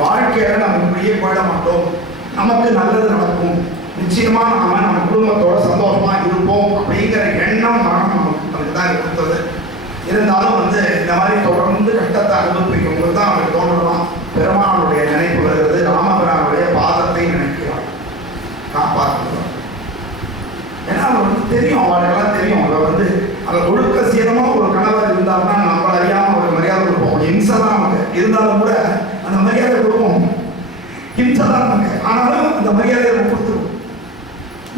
வாழ்க்கையில நம்ம இப்படியே போயிட மாட்டோம், நமக்கு நல்லது நடக்கும், நிச்சயமா நாம நம்ம குடும்பத்தோட சந்தோஷமா இருப்போம் அப்படிங்கிற எண்ணம் நமக்கு தான் கொடுத்தது. இருந்தாலும் இந்த மாதிரி தொடர்ந்து கஷ்டத்தை அனுபவிக்கும் போது தான் அவருக்கு தோன்றலாம் பெருமானுடைய நினைப்பு வருகிறது, ராமபிரானுடைய பாதத்தை நினைக்கிறார், காப்பாற்றுகிறோம். ஏன்னா அவருக்கு தெரியும், அவளுக்கெல்லாம் தெரியும், அவள் அவர் ஒழுக்க சீரமா ஒரு கணவர் இருந்தாருன்னா நம்மள அறியாம ஒரு மரியாதை கொடுப்போம். ஹிம்சை தான் நமக்கு இருந்தாலும் கூட அந்த மரியாதை கொடுப்போம், ஹிம்சை தான் நமக்கு, ஆனாலும் அந்த மரியாதையை நம்ம கொடுத்துருவோம்.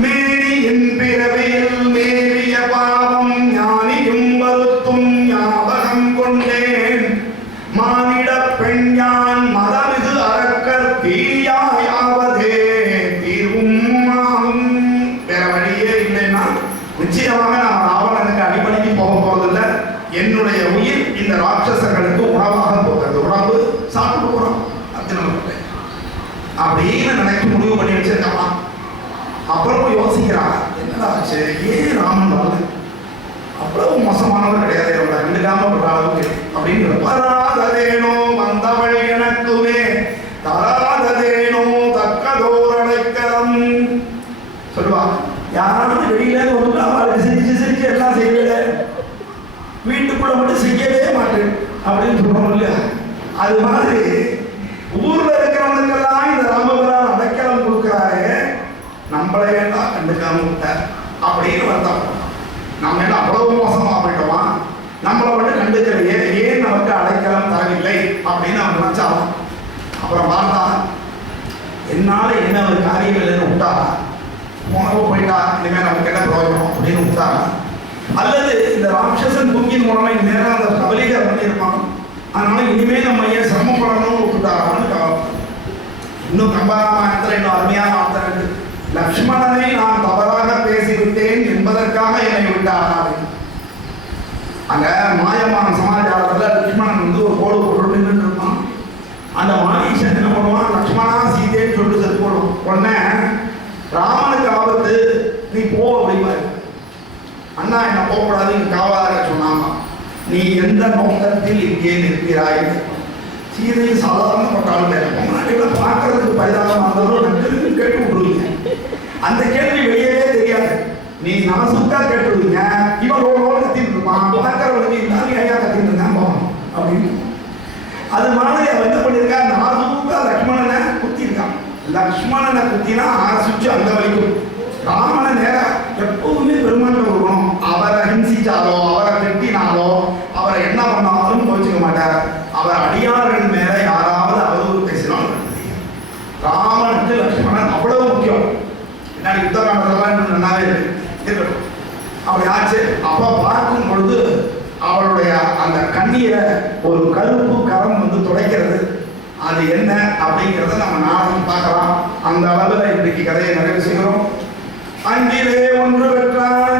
மேரியின் பிறவியில் மேறிய பாவம் ஞானியும் வருத்தும் ஞாபகம் கொண்டேன், மானிட பெண் யான் மதமிகு அரக்கர் தீயாயாவதே தீர்வும் ஆகும். வேற வழியே இல்லைன்னா நிச்சயமாக நான் ராவணனுக்கு அடிபணிக்கு போக போவதில்லை, என்னுடைய உயிர் இந்த ராட்சசர்களுக்கு உணவாக போகிறது, உணவு சாப்பிட்டு போறோம் அப்படின்னு நினைக்க முடிவு பண்ணி வச்சிருக்கலாம். அப்புறம் யோசிக்கிறான், என்னடா ஆச்சு, ஏன் ராமன் வரல, அவ்வளவு மோசமானவர் கிடையாது, அவரை கண்டுக்காம பண்ற அளவுக்கு அப்படின்னு. வராததேனோ வந்த வழி எனக்குமே தராததேனோ தக்கதோர் அடைக்கலம் சொல்லுவாங்க. யாராவது வெளியில வந்து அவளுக்கு சிரிச்சு எல்லாம் செய்யல, வீட்டுக்குள்ள மட்டும் செய்யவே மாட்டேன் அப்படின்னு சொல்றோம் இல்லையா? அது மாதிரி ஊர்ல இருக்கிறவங்களுக்கெல்லாம் இந்த ராமபிரான் அடைக்கலம் கொடுக்கிறாரு, நம்மளே எல்லாம் கண்டுக்காம விட்டார் அப்படின்னு வந்தோம். நம்ம என்ன அவ்வளவு மோசமா போயிட்டோமா, நம்மளை மட்டும் கண்டுக்கலையே, ஏன் நமக்கு அடைக்கலம் தரவில்லை அப்படின்னு அவன் நினைச்சாலும். அப்புறம் பார்த்தா என்னால என்ன ஒரு காரியம் இல்லைன்னு விட்டா, உணவு போயிட்டா இனிமேல் நமக்கு என்ன பிரயோஜனம் அப்படின்னு விட்டாங்க. அல்லது இந்த ராட்சசன் தூக்கின் மூலமா இந்நேரம் அந்த கபலீகர் பண்ணியிருப்பான், அதனால இனிமே நம்ம ஏன் சிரமப்படணும்னு விட்டுட்டாரான்னு கவலை. இன்னும் கம்பராமாயணத்துல இன்னும் அருமையான வார்த்தை இருக்கு, லக்ஷ்மணனை நான் தவறாக பேசிவிட்டேன் என்பதற்காக என்னை விட்டார். அங்க மாயமான சமாச்சாரத்துல லக்ஷ்மணன் ஒரு கோடு போட்டு நின்று இருப்பான். அந்த மாரீசன் என்ன பண்ணுவான், லக்ஷ்மணா சீதேன்னு சொல்லிட்டு செத்து போடுவான். உடனே ராமனுக்கு ஆபத்து, நீ போ அப்படிப்பாரு. அண்ணா என்ன போகக்கூடாது, நீ காவலாக சொன்னாங்க, நீ எந்த நோக்கத்தில் இங்கே நிற்கிறாய். சீதை சாதாரணப்பட்டாலும் முன்னாடி பார்க்கறதுக்கு பரிதாபமாக இருந்தாலும் நட்டு கேட்டு விட்டுருவீங்க, அந்த கேள்வி வெளியவே தெரியாது, நீ நாசுக்கா கேட்டுருவீங்க. இவரோட கத்திட்டு இருப்பான், பார்க்கறவனுக்கு இருந்தாலும் ஐயா கத்திட்டு இருந்தேன் போகணும் அப்படின்னு. அது மாதிரி அவன் என்ன பண்ணியிருக்கா, நாசுக்கா லக்ஷ்மணனை குத்திருக்கான். லக்ஷ்மணனை குத்தினா ஆசுச்சு அந்த வரைக்கும். ராமனை நேரம் எப்பவுமே பெருமாட்ட கொடுக்கணும், அவரை ஹிம்சிச்சாலோ அவரை திட்டினாலோ அவரை என்ன பண்ணாலும் கோச்சிக்க மாட்டார். அவர் அடியார்கள் மேல யாராவது அவதூறு பேசினாலும் ராமனுக்கு லக்ஷ்மணன் அவ்வளவு முக்கியம். பின்னாடி யுத்தகாண்டெல்லாம் நல்லாவே இருக்கட்டும். அப்படி ஆச்சு. அப்ப பார்க்கும் பொழுது அவளுடைய அந்த கண்ணீரை ஒரு கருப்பு கரம் துடைக்கிறது. அது என்ன அப்படிங்கிறத நம்ம நாளைக்கு பார்க்கலாம். அந்த அளவில் இன்றைக்கு கதையை நிறைவு செய்கிறோம். அங்கிலே ஒன்று பெற்றார்